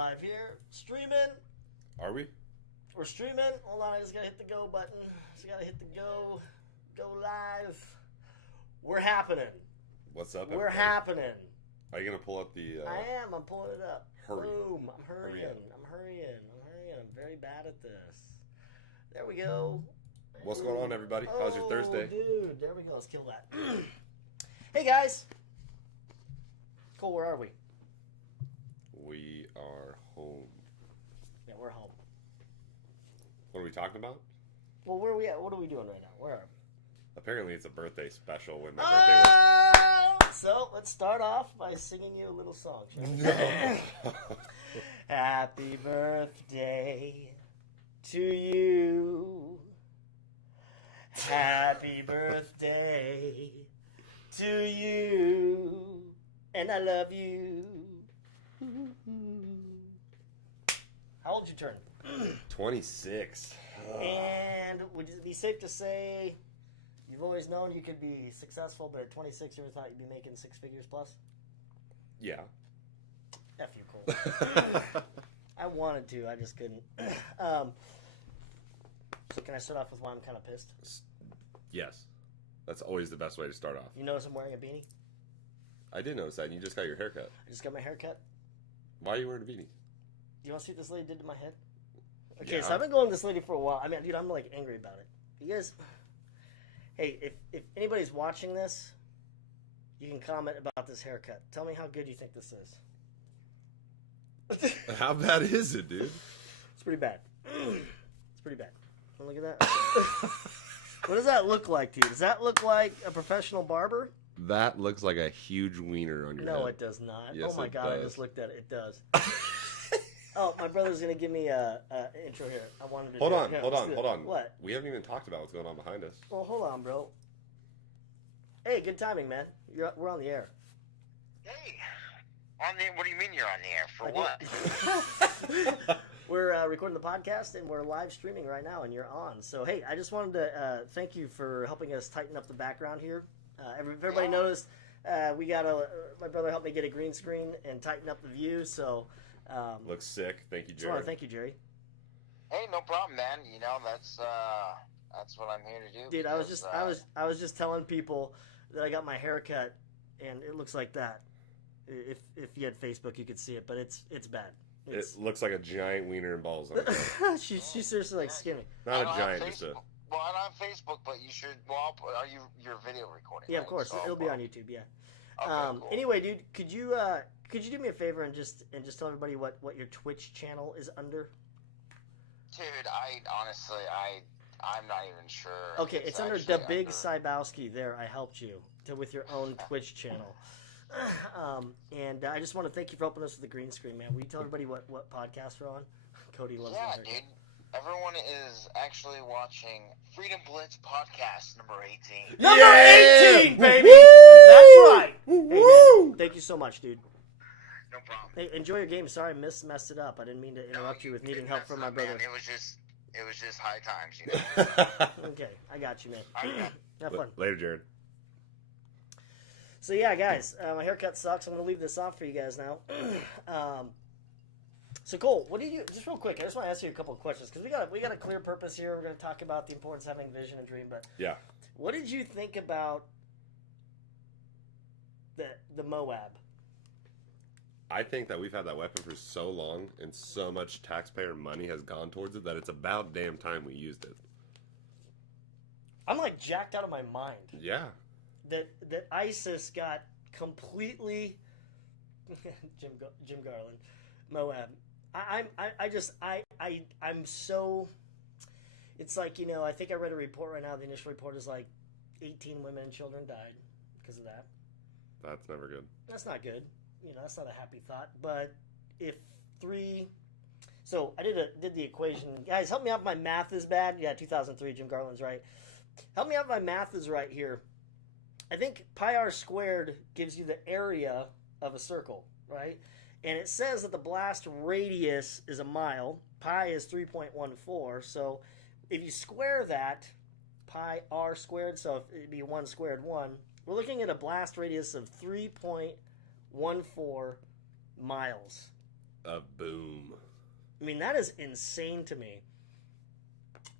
live here, streaming. Are we? We're streaming. Hold on, I just gotta hit the go button. Just gotta hit the go live. We're happening. What's up, We're everybody? happening. Are you gonna pull up the? I am. I'm pulling it up. Hurry. Boom. I'm hurrying. I'm very bad at this. There we go. What's going on, everybody? How's your Thursday? Dude, there we go. Let's kill that. Hey, guys. Cool, where are we? We are home. Yeah, we're home. What are we talking about? Well, where are we at? What are we doing right now? Where are we? Apparently, it's a birthday special when my birthday was. So, let's start off by singing you a little song, shall we? No. Happy birthday to you. Happy birthday to you. And I love you. How old did you turn? 26. And would it be safe to say you've always known you could be successful, but at 26 you ever thought you'd be making six figures plus? Yeah. F you, Cole. I wanted to, I just couldn't. So can I start off with why I'm kind of pissed? Yes. That's always the best way to start off. You notice I'm wearing a beanie? I did notice that, and you just got your haircut. I just got my hair cut. Why are you wearing a beanie? Do you want to see what this lady did to my head? Okay, Yeah. so I've been going to this lady for a while. I mean, dude, I'm like angry about it. You guys, hey, if anybody's watching this, you can comment about this haircut. Tell me how good you think this is. How bad is it, dude? It's pretty bad. It's pretty bad. Look at that. What does that look like to you? Does that look like a professional barber? That looks like a huge wiener on your head. No, it does not. Yes, oh my it God, does. I just looked at it. It does. Oh, my brother's going to give me an intro here. I wanted to Hold do on, it. Here, hold let's on, do hold it. on. What? We haven't even talked about what's going on behind us. Well, hold on, bro. Hey, good timing, man. We're on the air. Hey, what do you mean you're on the air? For what? We're recording the podcast, and we're live streaming right now, and you're on. So, hey, I just wanted to thank you for helping us tighten up the background here. Everybody noticed we got my brother helped me get a green screen and tighten up the view, so... Looks sick. Thank you, I Jerry. want to thank you, Jerry. Hey, no problem, man. You know, that's what I'm here to do. Dude, because, I was just telling people that I got my hair cut, and it looks like that. If you had Facebook, you could see it, but it's bad. It looks like a giant wiener and balls on it. She's seriously like skinny. Not I a don't giant, have just a... Facebook. Well, I'm on Facebook, but you should. Well, are you're video recording? Yeah, right? of course. So, It'll be on YouTube. Yeah. Okay, cool. Anyway, dude, could you do me a favor and just tell everybody what your Twitch channel is under? Dude, I'm not even sure. Okay, it's under the Big Cybowski. There, I helped you with your own Twitch channel. And I just want to thank you for helping us with the green screen, man. Will you tell everybody what podcast we're on? Cody loves Yeah, it. dude. Everyone is actually watching Freedom Blitz podcast number 18. Number 18, baby! Woo! That's right! Hey, man, thank you so much, dude. No problem. Hey, enjoy your game. Sorry I messed it up. I didn't mean to interrupt you with needing help from my brother. Man, it was just high times, you know. Okay, I got you, man. All right, man. Have fun. Later, Jared. So yeah, guys, my haircut sucks. I'm gonna leave this off for you guys now. So Cole, what do you just real quick? I just want to ask you a couple of questions because we got a clear purpose here. We're gonna talk about the importance of having vision and dream. But Yeah. what did you think about the Moab? I think that we've had that weapon for so long and so much taxpayer money has gone towards it that it's about damn time we used it. I'm like jacked out of my mind Yeah. that ISIS got completely Jim Garland Moab. I'm so. It's like, I think I read a report right now. The initial report is like 18 women and children died because of that. That's never good. That's not good. That's not a happy thought. But if so I did the equation. Guys, help me out if my math is bad. Yeah, 2003, Jim Garland's right. Help me out if my math is right here. I think pi r squared gives you the area of a circle, right? And it says that the blast radius is a mile. Pi is 3.14. So if you square that, pi r squared, so it'd be 1 squared 1, we're looking at a blast radius of 3.14 miles. a boom. I mean, that is insane to me.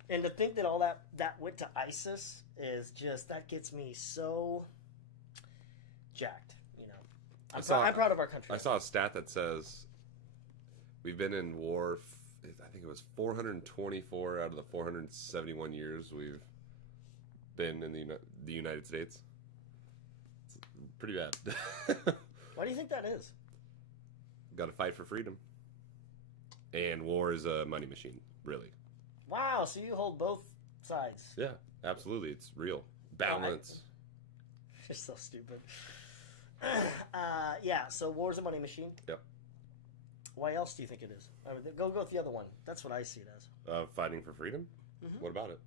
And to think that all that went to ISIS is just, that gets me so jacked, you know. I'm proud of our country. I saw a stat that says we've been in war, I think it was 424 out of the 471 years we've been in the United States. It's pretty bad. Why do you think that is? Got to fight for freedom. And war is a money machine, really. Wow, so you hold both sides. Yeah, absolutely. It's real. Balance. You're so stupid. Yeah, so war's a money machine. Yep. Why else do you think it is? I mean, go with the other one. That's what I see it as. Fighting for freedom? Mm-hmm. What about it?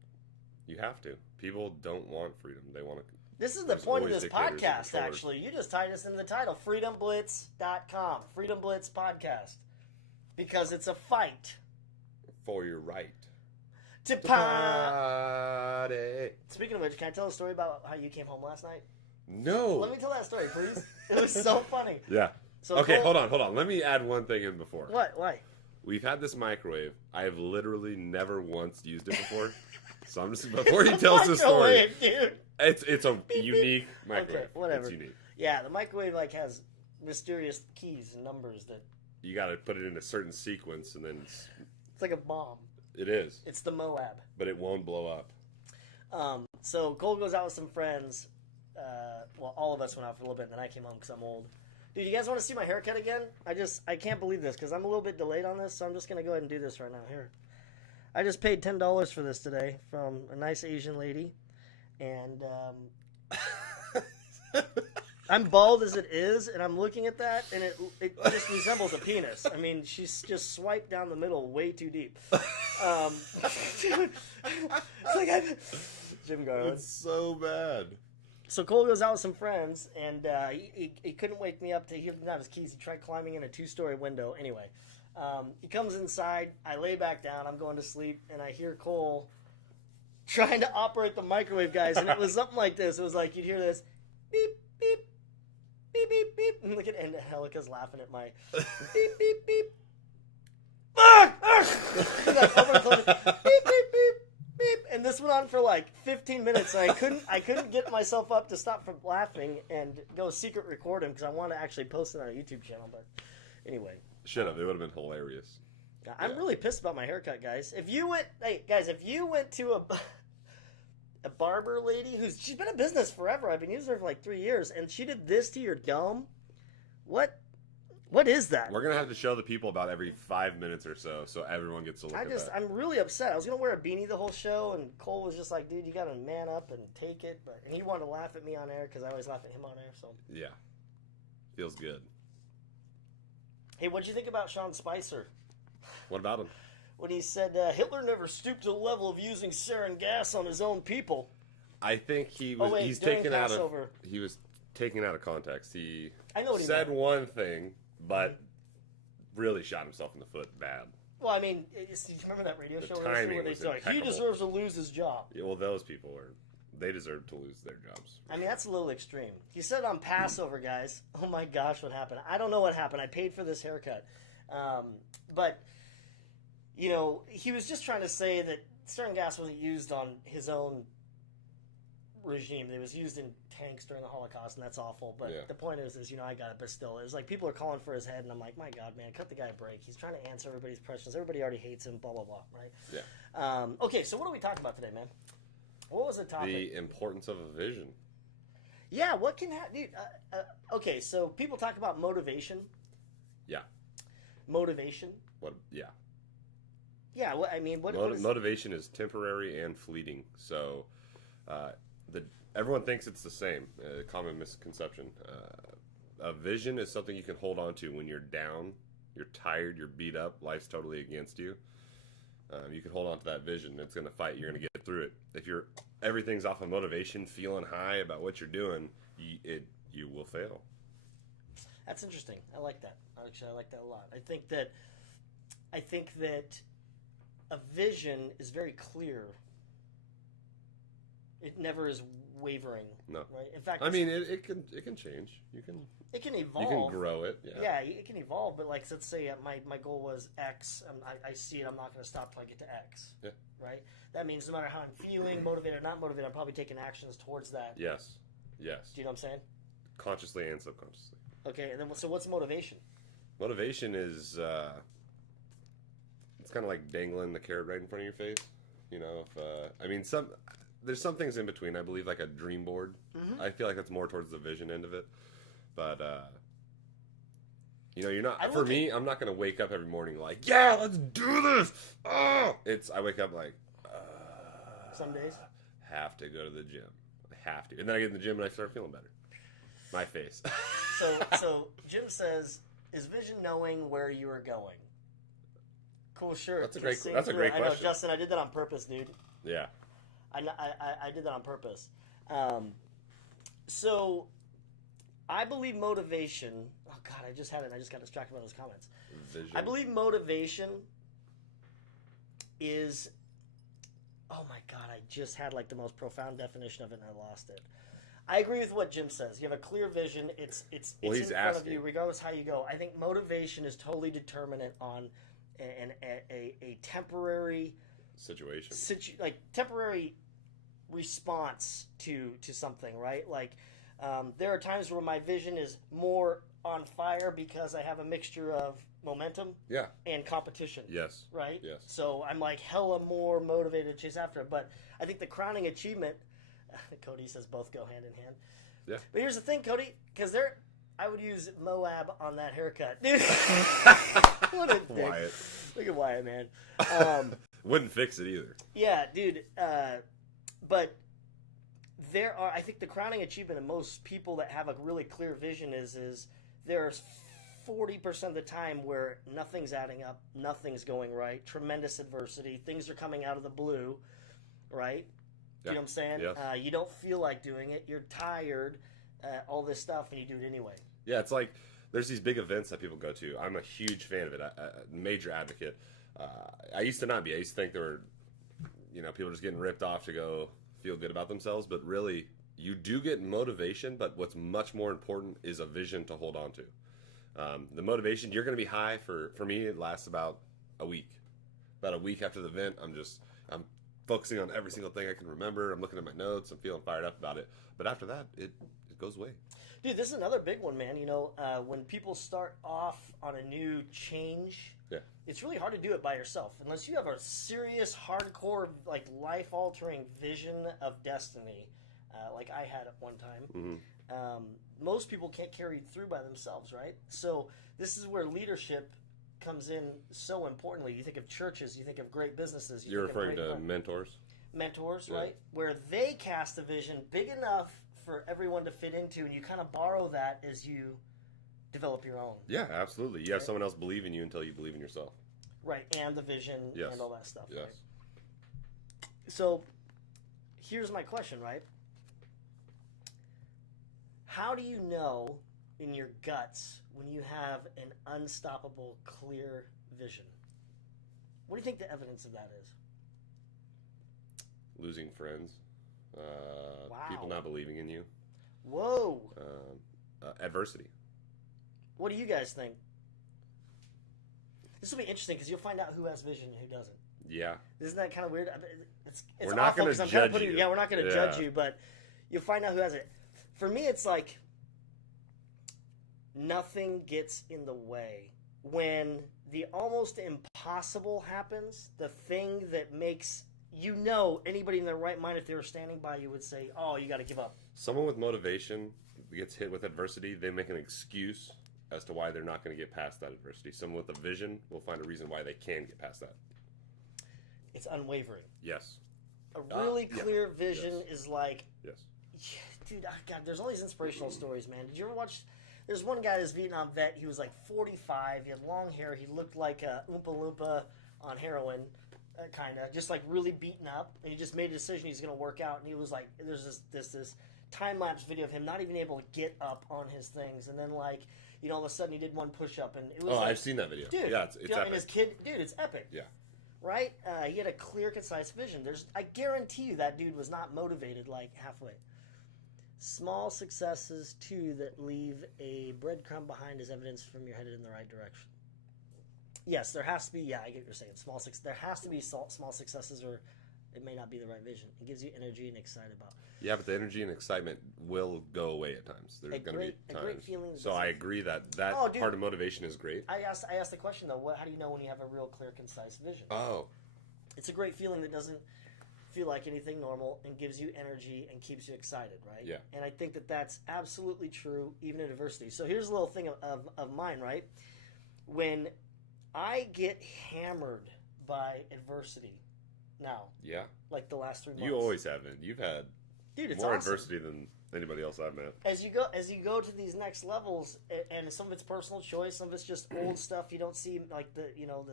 You have to. People don't want freedom. They want to. This is the point of this podcast, actually. You just tied us into the title. FreedomBlitz.com. Freedom Blitz Podcast. Because it's a fight. For your right. To party. Speaking of which, can I tell a story about how you came home last night? No. Let me tell that story, please. It was so funny. Yeah. So okay, hold on. Let me add one thing in before. What? Why? We've had this microwave. I have literally never once used it before. So I'm just, before he tells the story, dude. It's a unique microwave. Okay, whatever. It's unique. Yeah, the microwave has mysterious keys and numbers that you got to put it in a certain sequence, and then it's like a bomb. It is. It's the Moab. But it won't blow up. So Cole goes out with some friends. Well, all of us went out for a little bit, and then I came home because I'm old. Dude, you guys want to see my haircut again? I can't believe this because I'm a little bit delayed on this, so I'm just going to go ahead and do this right now. Here. I just paid $10 for this today from a nice Asian lady. And I'm bald as it is, and I'm looking at that, and it just resembles a penis. I mean, she's just swiped down the middle way too deep. It's like Jim Garland. It's so bad. So Cole goes out with some friends, and he couldn't wake me up. He didn't have his keys. He tried climbing in a 2-story window. Anyway, he comes inside. I lay back down. I'm going to sleep, and I hear Cole trying to operate the microwave, guys. And it was something like this. It was like you'd hear this beep, beep, beep, beep, beep. And look at Angelica's laughing at my beep, beep, beep. Like, beep, beep, beep. Beep, and this went on for like 15 minutes, and I couldn't get myself up to stop from laughing and go secret record him because I want to actually post it on our YouTube channel. But anyway, should have. It would have been hilarious. I'm really pissed about my haircut, guys. If you went to a barber lady she's been in business forever. I've been using her for like 3 years, and she did this to your dome. What is that? We're gonna have to show the people about every 5 minutes or so everyone gets to look at that. I'm really upset. I was gonna wear a beanie the whole show, and Cole was just like, "Dude, you gotta man up and take it." And he wanted to laugh at me on air because I always laugh at him on air. So yeah, feels good. Hey, what'd you think about Sean Spicer? What about him? When he said Hitler never stooped to the level of using sarin gas on his own people. I think he was. He was taken out of context. He said one thing, but really shot himself in the foot bad. Well, I mean, do you remember that radio show where they said he deserves to lose his job? Yeah, well, those people they deserve to lose their jobs. I mean, that's a little extreme. He said on Passover, guys. Oh my gosh, what happened? I don't know what happened. I paid for this haircut, but you know, he was just trying to say that sarin gas wasn't used on his own regime. It was used in tanks during the Holocaust, and that's awful. But the point is, you know, I got it, but still, it was like people are calling for his head, and I'm like, my God, man, cut the guy a break. He's trying to answer everybody's questions. Everybody already hates him, blah, blah, blah, right? Yeah. Okay, so what are we talking about today, man? What was the topic? The importance of a vision. Yeah, what can happen? Dude, okay, so people talk about motivation. Yeah. Motivation? What? Yeah. Yeah, what is motivation is temporary and fleeting. So, everyone thinks it's the same. Common misconception. A vision is something you can hold on to when you're down, you're tired, you're beat up, life's totally against you. You can hold on to that vision. It's going to fight. You're going to get through it. If everything's off of motivation, feeling high about what you're doing, you will fail. That's interesting. I like that. Actually, I like that a lot. I think that a vision is very clear. It never is wavering. No. Right? In fact, I mean, it can change. You can. It can evolve. You can grow it. Yeah, it can evolve. But like, let's say my goal was X. I see it. I'm not going to stop till I get to X. Yeah. Right. That means no matter how I'm feeling, motivated or not motivated, I'm probably taking actions towards that. Yes. Do you know what I'm saying? Consciously and subconsciously. Okay. And then so what's motivation? Motivation is it's kind of like dangling the carrot right in front of your face. You know, if there's some things in between. I believe like a dream board. Mm-hmm. I feel like that's more towards the vision end of it. But you're not. For me, I'm not going to wake up every morning like, yeah, let's do this. Oh, I wake up like, some days have to go to the gym. I have to, and then I get in the gym and I start feeling better. My face. So Jim says, "Is vision knowing where you are going?" Cool shirt. That's a great question. I know, Justin. I did that on purpose, dude. Yeah. I did that on purpose. So I believe motivation. Oh God, I just had it. I just got distracted by those comments. Vision. I believe motivation is. Oh my God, I just had like the most profound definition of it and I lost it. I agree with what Jim says. You have a clear vision. It's in front of you, regardless how you go. I think motivation is totally determinant on a temporary situation, like temporary response to something, right? Like there are times where my vision is more on fire because I have a mixture of momentum and competition. Yes. Right? Yes. So I'm like hella more motivated to chase after it. But I think the crowning achievement, Cody says both go hand in hand. Yeah. But here's the thing, Cody, because I would use Moab on that haircut. Dude. What a dick. Wyatt. Look at Wyatt, man. Wouldn't fix it either. Yeah, dude. But I think the crowning achievement of most people that have a really clear vision is there's 40% of the time where nothing's adding up, nothing's going right, tremendous adversity, things are coming out of the blue, right? Yeah. You know what I'm saying? Yes. You don't feel like doing it, you're tired, all this stuff, and you do it anyway. Yeah, it's like there's these big events that people go to. I'm a huge fan of it, a major advocate. I used to not be. I used to think there were, people just getting ripped off to go feel good about themselves, but really, you do get motivation, but what's much more important is a vision to hold on to. The motivation, you're going to be high for me, it lasts about a week. About a week after the event, I'm focusing on every single thing I can remember. I'm looking at my notes. I'm feeling fired up about it. But after that, it goes away. Dude, this is another big one, man. When people start off on a new change, it's really hard to do it by yourself. Unless you have a serious, hardcore, like life-altering vision of destiny, like I had at one time. Mm-hmm. Most people can't carry it through by themselves, right? So this is where leadership comes in so importantly. You think of churches, you think of great businesses. You're referring to mentors? Mentors, right? Where they cast a vision big enough for everyone to fit into, and you kind of borrow that as you develop your own. Yeah, absolutely. You have someone else believe in you until you believe in yourself. Right, and the vision and all that stuff. Yes. Right? So here's my question, right? How do you know in your guts when you have an unstoppable, clear vision? What do you think the evidence of that is? Losing friends. Wow. People not believing in you. Whoa. Adversity. What do you guys think? This will be interesting because you'll find out who has vision and who doesn't. Yeah. Isn't that kind of weird? It's we're not going to judge you. Yeah, we're not going to judge you, but you'll find out who has it. For me, it's like nothing gets in the way. When the almost impossible happens, the thing that makes anybody in their right mind, if they were standing by you, would say, oh, you got to give up. Someone with motivation gets hit with adversity, they make an excuse as to why they're not going to get past that adversity. Someone with a vision will find a reason why they can get past that. It's unwavering. Yes. A really clear vision is like... Yes. Yeah, dude, God, there's all these inspirational stories, man. Did you ever watch... There's one guy, this Vietnam vet, he was like 45, he had long hair, he looked like a Oompa Loompa on heroin, kind of, just like really beaten up, and he just made a decision he's going to work out, and he was like, there's this time-lapse video of him not even able to get up on his things, and then like, all of a sudden he did one push-up, and it was I've seen that video. Dude, yeah, it's epic. And his kid, dude, it's epic. Yeah. Right? He had a clear, concise vision. I guarantee you that dude was not motivated like halfway. Small successes, too, that leave a breadcrumb behind as evidence from you're headed in the right direction. Yes, there has to be, I get what you're saying. There has to be small successes or it may not be the right vision. It gives you energy and excited about it. Yeah, but the energy and excitement will go away at times. There's going to be times. A great feeling. So I agree that part of motivation is great. I asked the question, though, how do you know when you have a real clear, concise vision? Oh. It's a great feeling that doesn't feel like anything normal and gives you energy and keeps you excited, right? Yeah. And I think that that's absolutely true, even in adversity. So here's a little thing of mine, right? When I get hammered by adversity now, like the last 3 months. You always have been. You've had more adversity than anybody else I've met. As you go to these next levels, and some of it's personal choice, some of it's just old stuff. You don't see like the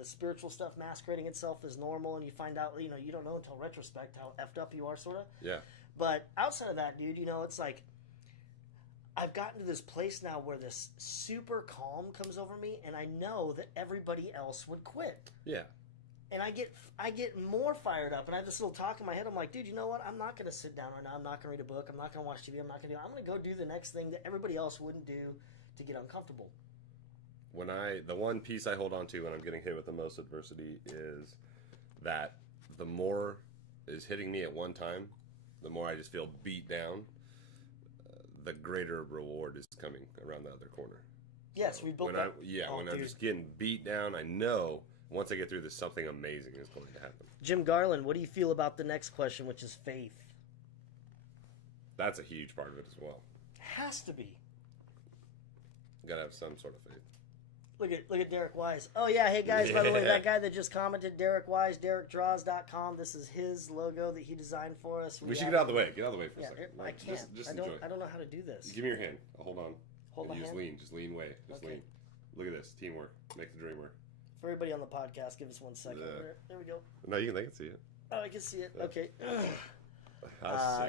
spiritual stuff masquerading itself as normal, and you find out you don't know until retrospect how effed up you are, sort of. Yeah. But outside of that, dude, it's like I've gotten to this place now where this super calm comes over me, and I know that everybody else would quit. Yeah. And I get more fired up, and I have this little talk in my head. I'm like, dude, you know what? I'm not going to sit down right now. I'm not going to read a book. I'm not going to watch TV. I'm going to go do the next thing that everybody else wouldn't do to get uncomfortable. The one piece I hold on to when I'm getting hit with the most adversity is that the more is hitting me at one time, the more I just feel beat down, the greater reward is coming around the other corner. Yes, we built that. When I'm just getting beat down, I know once I get through this, something amazing is going to happen. Jim Garland, what do you feel about the next question, which is faith? That's a huge part of it as well. Has to be. You gotta have some sort of faith. Look at Derek Wise. Oh yeah, hey guys, by the way, that guy that just commented, Derek Wise, DerekDraws.com. This is his logo that he designed for us. We should get out of the way. Get out of the way for a second. I can't. Just I don't know how to do this. Give me your hand. I'll hold on. Hold my hand. Just lean away. Lean. Look at this. Teamwork. Make the dream work. For everybody on the podcast, give us 1 second. There we go. No, they can see it. Oh, I can see it. Okay.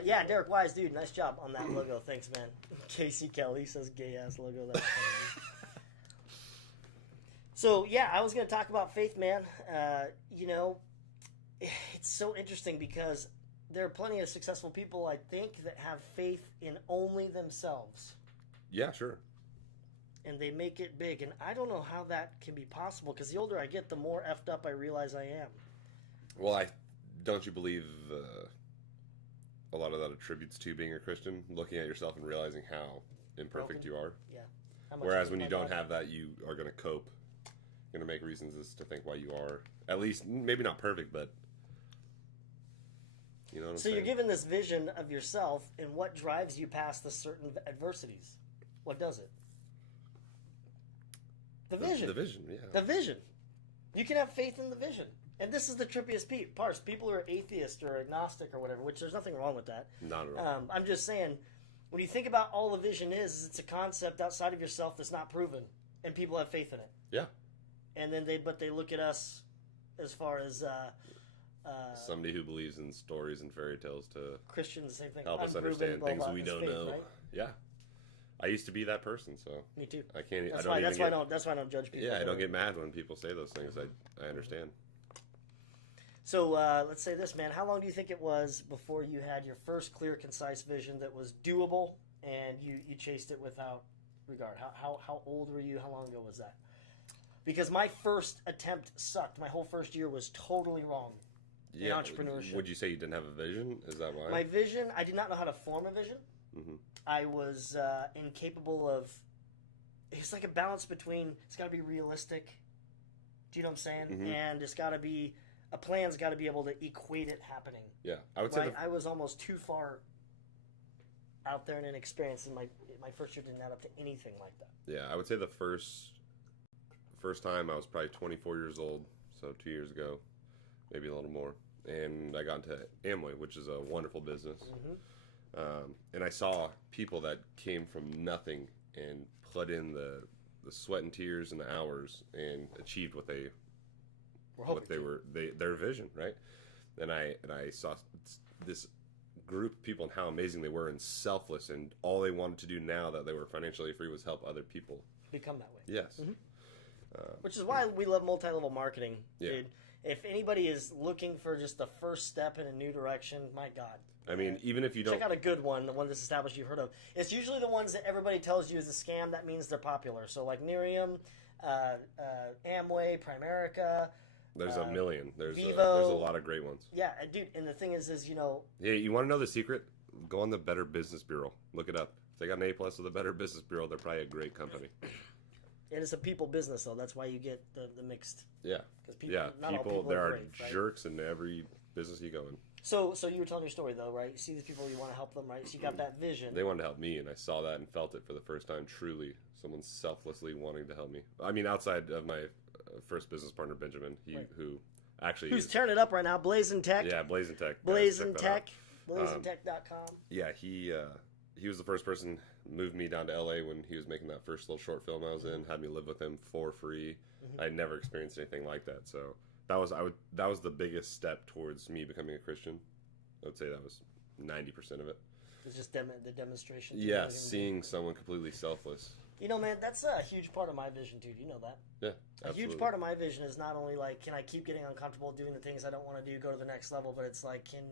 Yeah, Derek Wise, dude, nice job on that logo. Thanks, man. Casey Kelly says gay ass logo. That's So yeah, I was going to talk about faith, man. It's so interesting because there are plenty of successful people, I think, that have faith in only themselves. Yeah, sure. And they make it big. And I don't know how that can be possible because the older I get, the more effed up I realize I am. Well, don't you believe a lot of that attributes to being a Christian, looking at yourself and realizing how imperfect you are? Yeah. Whereas when you don't have that, you are going to cope. You're going to make reasons as to think why you are, at least, maybe not perfect, but you know what I'm saying? So you're given this vision of yourself, and what drives you past the certain adversities? What does it? The vision. The vision, yeah. The vision. You can have faith in the vision. And this is the trippiest part. People who are atheist or agnostic or whatever, which there's nothing wrong with that. Not at all. I'm just saying, when you think about all the vision is it's a concept outside of yourself that's not proven, and people have faith in it. Yeah. And then they look at us as far as somebody who believes in stories and fairy tales to Christians, the same thing. Help us understand things we don't know. Right? Yeah. I used to be that person, so me too. I can't. That's why I don't judge people. Yeah, I don't get mad when people say those things. I understand. So let's say this, man. How long do you think it was before you had your first clear, concise vision that was doable, and you chased it without regard? How old were you? How long ago was that? Because my first attempt sucked. My whole first year was totally wrong in entrepreneurship. Would you say you didn't have a vision? Is that why? My vision, I did not know how to form a vision. Mm-hmm. I was incapable of. It's like a balance between it's got to be realistic. Do you know what I'm saying? Mm-hmm. And it's got to be a plan's got to be able to equate it happening. Yeah, I would say I was almost too far out there and inexperienced, and my first year didn't add up to anything like that. Yeah, I would say the first time I was probably 24 years old, so 2 years ago, maybe a little more, and I got into Amway, which is a wonderful business. Mm-hmm. And I saw people that came from nothing and put in the sweat and tears and the hours and achieved their vision, right? And I saw this group of people and how amazing they were and selfless, and all they wanted to do now that they were financially free was help other people become that way. Yes. Mm-hmm. Which is why we love multi-level marketing, Yeah. dude. If anybody is looking for just the first step in a new direction, my God. I mean, even if you don't... Check out a good one, the one that's established you've heard of. It's usually the ones that everybody tells you is a scam. That means they're popular. So like Nerium, Amway, Primerica. There's a million. There's Vivo. There's a lot of great ones. Yeah, dude. And the thing is, Yeah, you want to know the secret? Go on the Better Business Bureau. Look it up. If they got an A+ with the Better Business Bureau, they're probably a great company. it is a people business, though. That's why you get the mixed. Yeah. Not all people there are great, right? jerks in every business you go in. So you were telling your story, though, right? You see these people, you want to help them, right? So you got that vision. They wanted to help me, and I saw that and felt it for the first time, truly. Someone selflessly wanting to help me. I mean, outside of my first business partner, Benjamin, who's tearing it up right now, Blazing Tech. Yeah, Blazing Tech. Blazing Tech. BlazingTech.com. Yeah, he was the first person moved me down to LA when he was making that first little short film I was in, had me live with him for free. I had never experienced anything like that, so that was the biggest step towards me becoming a Christian. I would say that was 90% of it. It's just the demonstration. Yeah, seeing someone completely selfless. You know, man, that's a huge part of my vision, dude. You know that? Yeah, absolutely. A huge part of my vision is not only like, can I keep getting uncomfortable doing the things I don't want to do, go to the next level, but it's like, can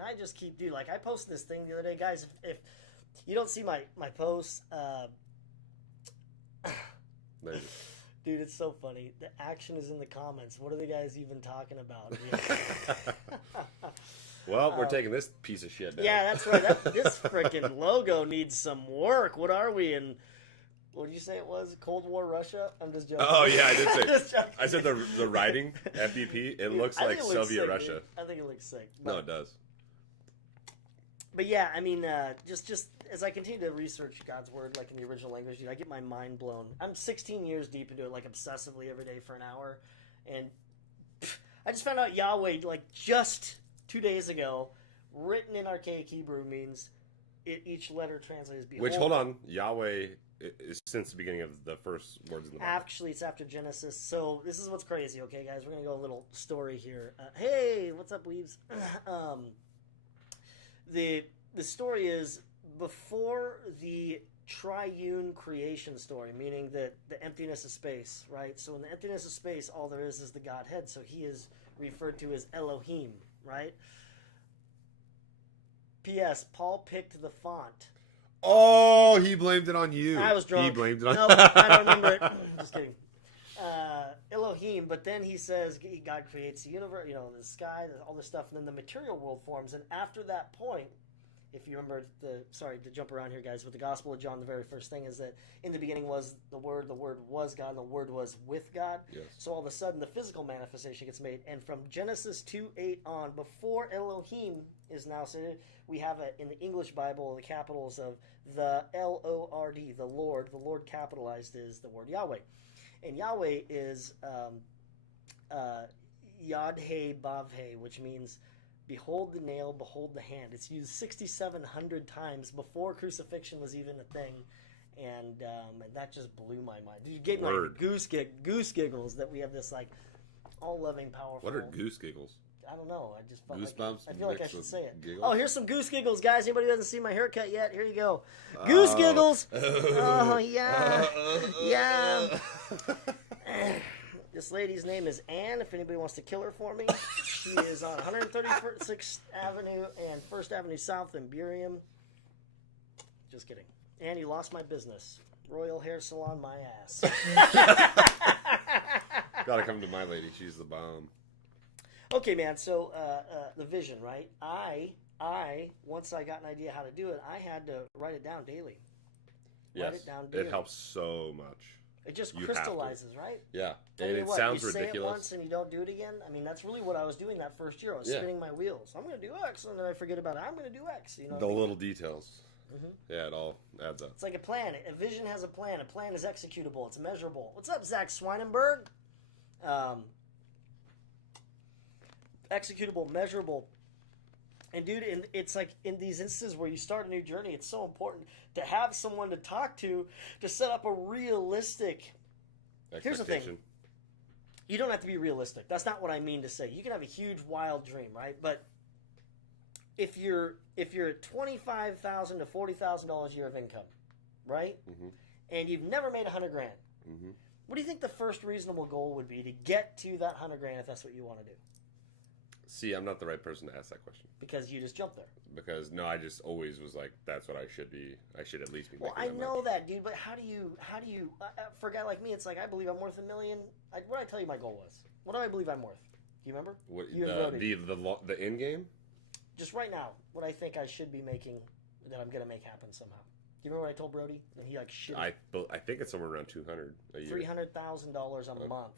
I just keep doing? Like, I posted this thing the other day, guys. If you don't see my posts, dude, it's so funny. The action is in the comments. What are the guys even talking about? Well, we're taking this piece of shit down. Yeah, that's right. This freaking logo needs some work. What are we in? What did you say it was? Cold War Russia? I'm just joking. Oh, yeah, I did say. I said the writing, FDP, it looks like Soviet sick, Russia. Dude. I think it looks sick. No, it does. But yeah, I mean, just as I continue to research God's Word, like in the original language, dude, I get my mind blown. I'm 16 years deep into it, like obsessively every day for an hour. And I just found out Yahweh, like just 2 days ago, written in archaic Hebrew means each letter translated as behold. Which, hold on, Yahweh is since the beginning of the first words in the Bible. Actually, it's after Genesis. So this is what's crazy, okay, guys? We're going to go a little story here. Hey, what's up, Weebs? The story is before the triune creation story, meaning that the emptiness of space, right? So in the emptiness of space, all there is the Godhead. So he is referred to as Elohim, right? P.S. Paul picked the font. Oh, he blamed it on you. I was drunk. He blamed it on No, I don't remember it. Just kidding. Elohim, but then he says God creates the universe, the sky, all this stuff, and then the material world forms. And after that point, if you remember, sorry to jump around here, guys, but the Gospel of John, the very first thing is that in the beginning was the Word was God, and the Word was with God. Yes. So all of a sudden, the physical manifestation gets made. And from Genesis 2:8 on, before Elohim is now said, we have in the English Bible the capitals of the Lord, the Lord. The Lord capitalized is the word Yahweh. And Yahweh is Yod-He Bav-He, which means behold the nail, behold the hand. It's used 6,700 times before crucifixion was even a thing, and that just blew my mind. You gave me like goose giggles that we have this like all-loving, powerful. What are goose giggles? I don't know. I just felt Goosebumps. I feel like I should say it. Giggles? Oh, here's some goose giggles, guys. Anybody who hasn't seen my haircut yet? Here you go. Goose giggles. Oh yeah, yeah. This lady's name is Anne. If anybody wants to kill her for me, she is on 136th Avenue and 1st Avenue South in Buriam. Just kidding. Anne, you lost my business. Royal Hair Salon, my ass. Gotta come to my lady. She's the bomb. Okay, man. So the vision, right? I once I got an idea how to do it, I had to write it down daily. Yes, Write it down daily. It helps so much. It just crystallizes, right? Yeah, and it sounds you ridiculous. Say it once and you don't do it again. I mean, that's really what I was doing that first year. I was spinning my wheels. I'm going to do X, and then I forget about it. I'm going to do X. The little details. Mm-hmm. Yeah, it all adds up. It's like a plan. A vision has a plan. A plan is executable. It's measurable. What's up, Zach Swinenberg? Executable, measurable. And dude, it's like in these instances where you start a new journey, it's so important to have someone to talk to set up a realistic. Here's the thing. You don't have to be realistic. That's not what I mean to say. You can have a huge, wild dream, right? But if you're at $25,000 to $40,000 a year of income, right? Mm-hmm. And you've never made $100,000, mm-hmm. What do you think the first reasonable goal would be to get to that $100,000 if that's what you want to do? See, I'm not the right person to ask that question. Because you just jumped there. Because no, I just always was like, that's what I should be. I should at least be. Well, I know that, dude. But how do you? For a guy like me, it's like I believe I'm worth $1 million. What did I tell you my goal was? What do I believe I'm worth? Do you remember? What, you the end game? Just right now, what I think I should be making that I'm gonna make happen somehow. Do you remember what I told Brody? And he like shit. I think it's somewhere around 200 a year. $300,000 a month.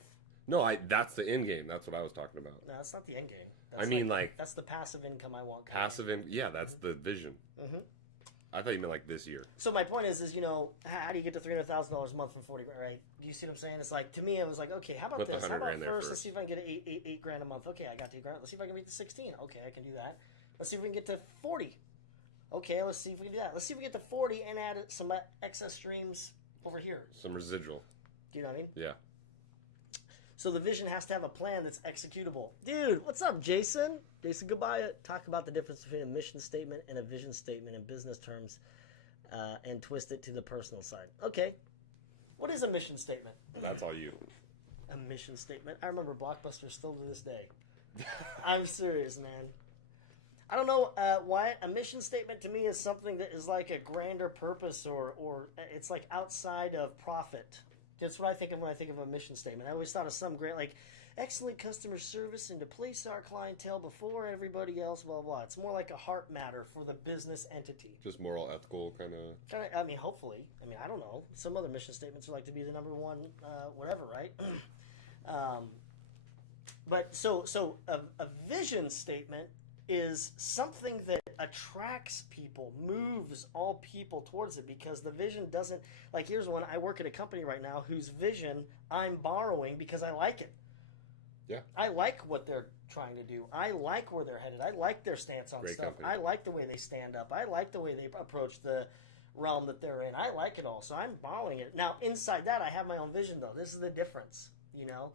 No, that's the end game. That's what I was talking about. No, that's not the end game. I mean, like that's the passive income I want. Yeah, that's the vision. Mm-hmm. I thought you meant like this year. So my point is you know, how do you get to $300,000 a month from 40 grand? Right? Do you see what I'm saying? It's like to me, it was like, okay, how about this? How about first? Let's see if I can get eight grand a month. Okay, I got $2 grand. Let's see if I can reach the 16. Okay, I can do that. Let's see if we can get to 40. Okay, let's see if we can do that. Let's see if we get to 40 and add some excess streams over here. Some residual. Do you know what I mean? Yeah. So the vision has to have a plan that's executable. Dude, what's up, Jason? Jason, goodbye. Talk about the difference between a mission statement and a vision statement in business terms and twist it to the personal side. Okay. What is a mission statement? That's all you. A mission statement? I remember Blockbuster still to this day. I'm serious, man. I don't know why a mission statement to me is something that is like a grander purpose or it's like outside of profit. That's what I think of when I think of a mission statement. I always thought of some great, like, excellent customer service and to place our clientele before everybody else, blah, blah. It's more like a heart matter for the business entity. Just moral, ethical kind of... I mean, hopefully. I mean, I don't know. Some other mission statements are like to be the number one, whatever, right? But so a vision statement is something that attracts people, moves all people towards it, because the vision doesn't, like, here's one. I work at a company right now whose vision I'm borrowing because I like it. Yeah. I like what they're trying to do. I like where they're headed. I like their stance on Great stuff. company. I like the way they stand up. I like the way they approach the realm that they're in. I like it all, so I'm borrowing it. Now, inside that, I have my own vision, though. This is the difference, you know?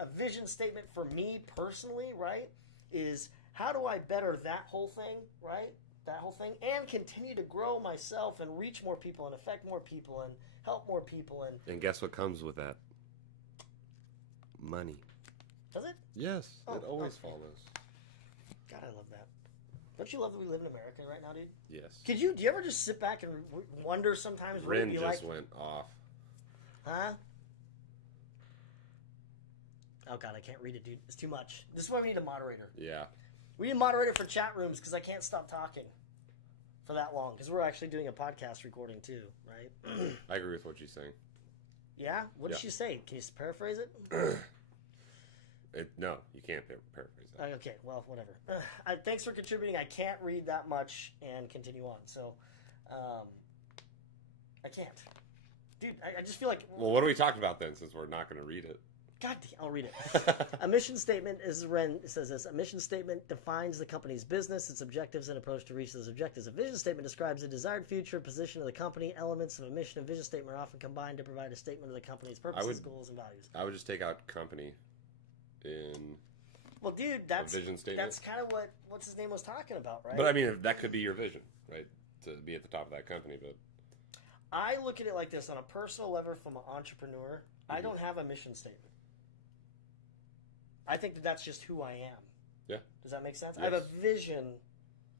A vision statement for me personally, right, is how do I better that whole thing, right? That whole thing, and continue to grow myself and reach more people and affect more people and help more people. And guess what comes with that? Money. Does it? Yes, it always follows. God, I love that. Don't you love that we live in America right now, dude? Yes. Do you ever just sit back and wonder sometimes what it'd be like? Ren just went off. Huh? Oh, God, I can't read it, dude. It's too much. This is why we need a moderator. Yeah. We need a moderator for chat rooms because I can't stop talking for that long because we're actually doing a podcast recording too, right? I agree with what she's saying. Yeah? What did she say? Can you paraphrase it? No, you can't paraphrase that. Okay, well, whatever. Thanks for contributing. I can't read that much and continue on, so I can't. Dude, I just feel like... Well, what are we talking about then since we're not going to read it? God damn, I'll read it. A mission statement says this. A mission statement defines the company's business, its objectives, and approach to reach those objectives. A vision statement describes the desired future position of the company. Elements of a mission and vision statement are often combined to provide a statement of the company's purposes, goals, and values. I would just take out company in... Well, dude, that's a vision statement. That's kind of what's his name was talking about, right? But I mean, that could be your vision, right? To be at the top of that company, but... I look at it like this. On a personal level, from an entrepreneur, I don't have a mission statement. I think that's just who I am. Yeah. Does that make sense? Yes. I have a vision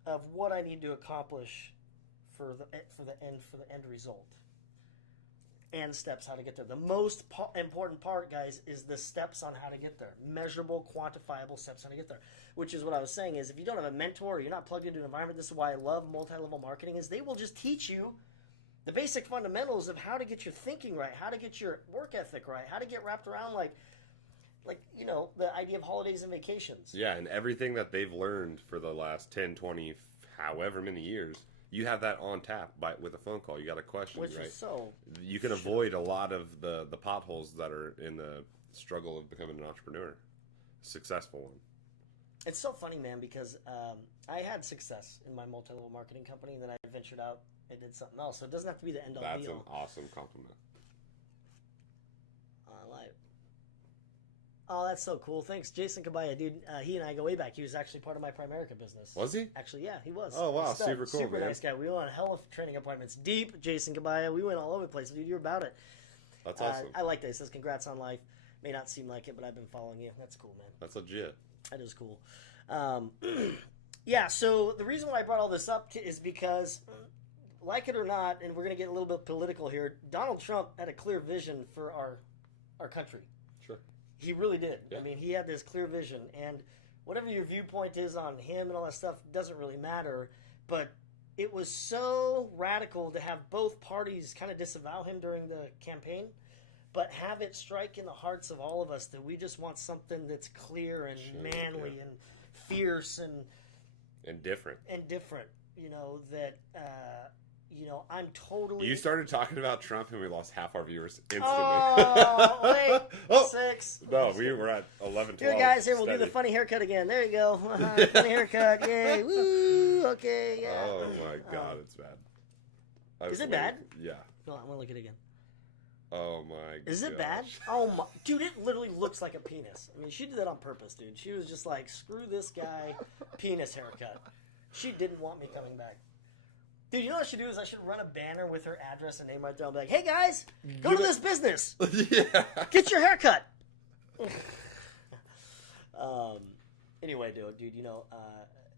of what I need to accomplish for the end result, and steps how to get there. The most important part, guys, is the steps on how to get there. Measurable, quantifiable steps on how to get there. Which is what I was saying is if you don't have a mentor or you're not plugged into an environment, this is why I love multi-level marketing, is they will just teach you the basic fundamentals of how to get your thinking right, how to get your work ethic right, how to get wrapped around like, you know, the idea of holidays and vacations. Yeah, and everything that they've learned for the last 10, 20, however many years, you have that on tap with a phone call. You got a question, which right? Is so... You can avoid a lot of the potholes that are in the struggle of becoming an entrepreneur. Successful one. It's so funny, man, because I had success in my multi-level marketing company, and then I ventured out and did something else. So it doesn't have to be the end-all, That's be-all. an awesome compliment. Oh, that's so cool. Thanks, Jason Kabaya, dude. He and I go way back. He was actually part of my Primerica business. Was he? Actually, yeah, he was. Oh, wow. Super cool, Super man. nice guy. We went on hell of training appointments. Deep, Jason Kabaya. We went all over the place. Dude, you're about it. That's awesome. I like that. It says, congrats on life. May not seem like it, but I've been following you. That's cool, man. That's legit. That is cool. Yeah, so the reason why I brought all this up is because, like it or not, and we're going to get a little bit political here, Donald Trump had a clear vision for our country. Sure. He really did. Yeah. I mean, he had this clear vision. And whatever your viewpoint is on him and all that stuff doesn't really matter. But it was so radical to have both parties kind of disavow him during the campaign, but have it strike in the hearts of all of us that we just want something that's clear and manly and fierce and different. You know, that, I'm totally... You started talking about Trump and we lost half our viewers instantly. Oh, wait. Oh. 6. No, we were at 11, 12. Here, guys, we'll do the funny haircut again. There you go. Funny haircut. Yay. Woo. Okay, yeah. Oh, my God, it's bad. Is it bad? Yeah. No, I want to look at it again. Oh, my God. Is it bad? Oh, my... Dude, it literally looks like a penis. I mean, she did that on purpose, dude. She was just like, screw this guy, penis haircut. She didn't want me coming back. Dude, you know what I should do is I should run a banner with her address and name right there. I'll be like, hey, guys, go to this business. Yeah. Get your haircut. Anyway, dude,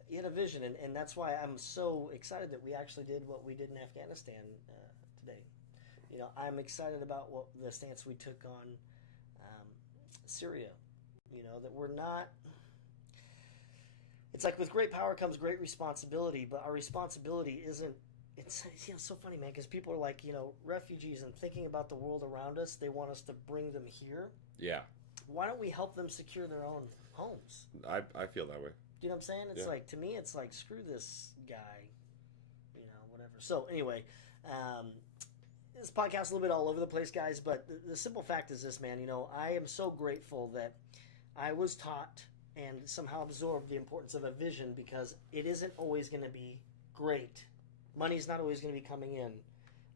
he had a vision, and that's why I'm so excited that we actually did what we did in Afghanistan today. You know, I'm excited about what the stance we took on Syria. You know, that we're not... It's like with great power comes great responsibility, but our responsibility isn't... It's so funny, man, because people are like, refugees and thinking about the world around us, they want us to bring them here. Yeah. Why don't we help them secure their own homes? I feel that way. Do you know what I'm saying? It's like, to me, it's like, screw this guy, whatever. So, anyway, this podcast is a little bit all over the place, guys, but the simple fact is this, man. I am so grateful that I was taught and somehow absorbed the importance of a vision, because it isn't always going to be great. Money's not always going to be coming in.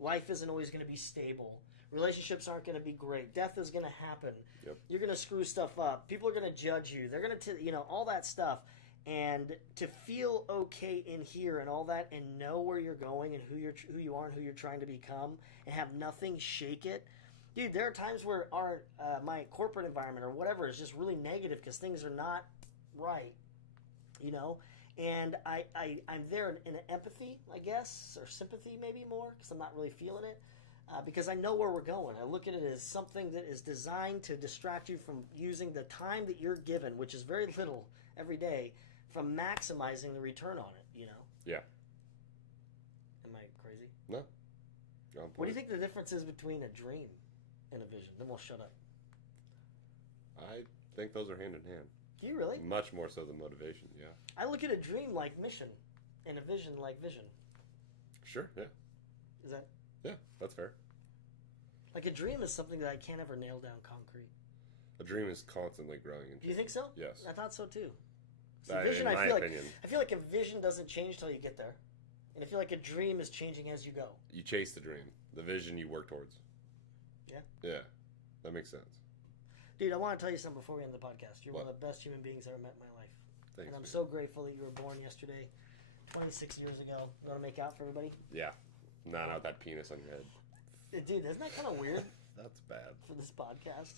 Life isn't always going to be stable. Relationships aren't going to be great. Death is going to happen. Yep. You're going to screw stuff up. People are going to judge you. They're going to, all that stuff. And to feel okay in here and all that, and know where you're going and who you are and who you're trying to become, and have nothing shake it. Dude, there are times where my corporate environment or whatever is just really negative because things are not right, and I'm there in an empathy, I guess, or sympathy maybe more, because I'm not really feeling it, because I know where we're going. I look at it as something that is designed to distract you from using the time that you're given, which is very little every day, from maximizing the return on it, Yeah. Am I crazy? No. What do you think the difference is between a dream and a vision? Then we'll shut up. I think those are hand in hand. Do you really? Much more so than motivation, yeah. I look at a dream like mission, and a vision like vision. Sure, yeah. Is that... Yeah, that's fair. Like a dream is something that I can't ever nail down concrete. A dream is constantly growing. Do you think so? Yes. I thought so too. In my opinion. I feel like a vision doesn't change till you get there. And I feel like a dream is changing as you go. You chase the dream. The vision you work towards. Yeah? Yeah. That makes sense. Dude, I want to tell you something before we end the podcast. You're What? one of the best human beings I ever met in my life. Thanks, and I'm man. so grateful that you were born yesterday, 26 years ago. You want to make out for everybody? Yeah. Not out that penis on your head. Dude, isn't that kind of weird That's bad. for this podcast?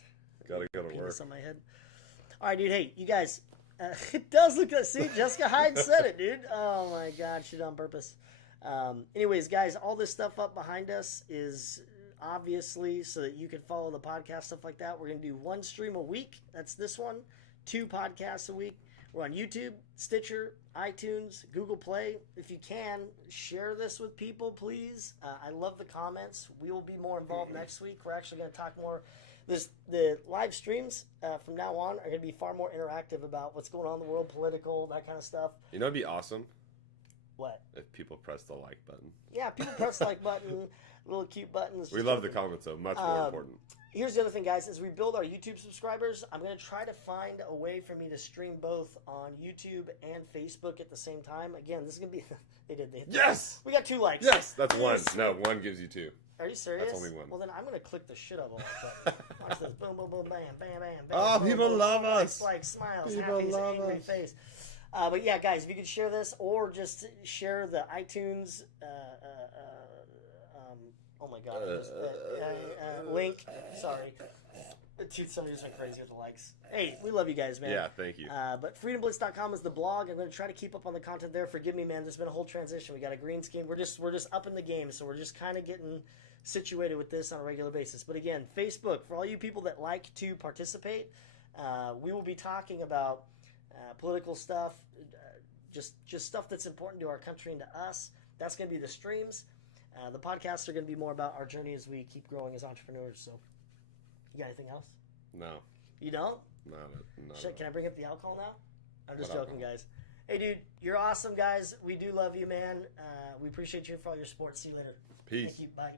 Gotta go to work. Penis on my head. All right, dude. Hey, you guys. It does look like... See, Jessica Hyde said it, dude. Oh, my God. She did it on purpose. Anyways, guys, all this stuff up behind us is obviously so that you can follow the podcast, stuff like that. We're going to do 1 stream a week. That's this one. 2 podcasts a week. We're on YouTube, Stitcher, iTunes, Google Play. If you can, share this with people, please. I love the comments. We will be more involved next week. We're actually going to talk more. The live streams from now on are going to be far more interactive about what's going on in the world, political, that kind of stuff. You know, it'd be awesome What? if people press the like button. Yeah, people press the like button, little cute buttons. We love the comments, though. Much more important. Here's the other thing, guys. As we build our YouTube subscribers, I'm going to try to find a way for me to stream both on YouTube and Facebook at the same time. Again, this is going to be... They did. Yes! We got 2 likes. Yes! That's one. Yes. No, 1 gives you 2. Are you serious? That's only 1. Well, then I'm going to click the shit out of all that. Watch this. Boom, boom, boom, bam, bam, bam, bam. Oh, boom, people boom, love boom, us. Like smiles, People happy, love angry us. face. But yeah, guys, if you could share this or just share the iTunes Oh my god. Link. Sorry. Dude, somebody just went crazy with the likes. Hey, we love you guys, man. Yeah, thank you. But freedomblitz.com is the blog. I'm going to try to keep up on the content there. Forgive me, man. There's been a whole transition. We got a green screen. We're just up in the game, so we're just kind of getting situated with this on a regular basis. But again, Facebook, for all you people that like to participate, we will be talking about political stuff, just stuff that's important to our country and to us. That's going to be the streams. The podcasts are going to be more about our journey as we keep growing as entrepreneurs. So, you got anything else? No. You don't? No. Shit, can I bring up the alcohol now? I'm just What joking, alcohol? guys. Hey, dude, you're awesome, guys. We do love you, man. We appreciate you for all your support. See you later. Peace. Thank you. Bye.